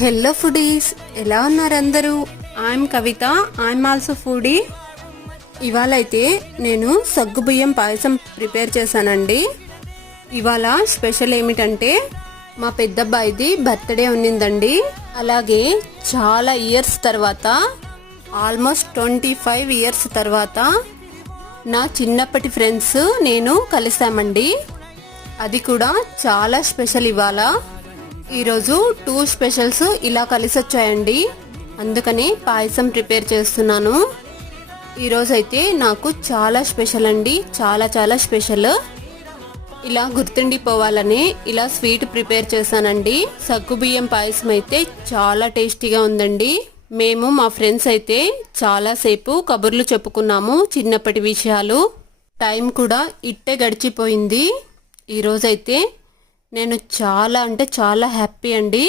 Hello foodies, ఎలా ఉన్నారు అందరూ? I'm Kavitha, I'm also foodie. ఇవాళ అయితే నేను సగ్గుబియ్యం పాయసం ప్రిపేర్ చేశానండి. ఇవాళ స్పెషల్ ఏమిటంటే మా పెద్దబ్బాయిది బర్త్డే ఉన్నిందండి. అలాగే చాలా ఇయర్స్ తర్వాత, ఆల్మోస్ట్ 25 ఇయర్స్ తర్వాత నా చిన్నప్పటి ఫ్రెండ్స్ నేను కలిసామండి. అది కూడా చాలా స్పెషల్. ఇవాళ ఈరోజు 2 స్పెషల్స్ ఇలా కలిసి వచ్చాయండి. అందుకని పాయసం ప్రిపేర్ చేస్తున్నాను. ఈరోజు అయితే నాకు చాలా స్పెషల్ అండి, చాలా చాలా స్పెషల్. ఇలా గుర్తుండిపోవాలని ఇలా స్వీట్ ప్రిపేర్ చేశానండి. సగ్గుబియ్యం పాయసం అయితే చాలా టేస్టీగా ఉందండి. మేము మా ఫ్రెండ్స్ అయితే చాలాసేపు కబుర్లు చెప్పుకున్నాము, చిన్నప్పటి విషయాలు. టైం కూడా ఇట్టే గడిచిపోయింది. ఈరోజైతే నేను చాలా అంటే చాలా హ్యాపీ అండి.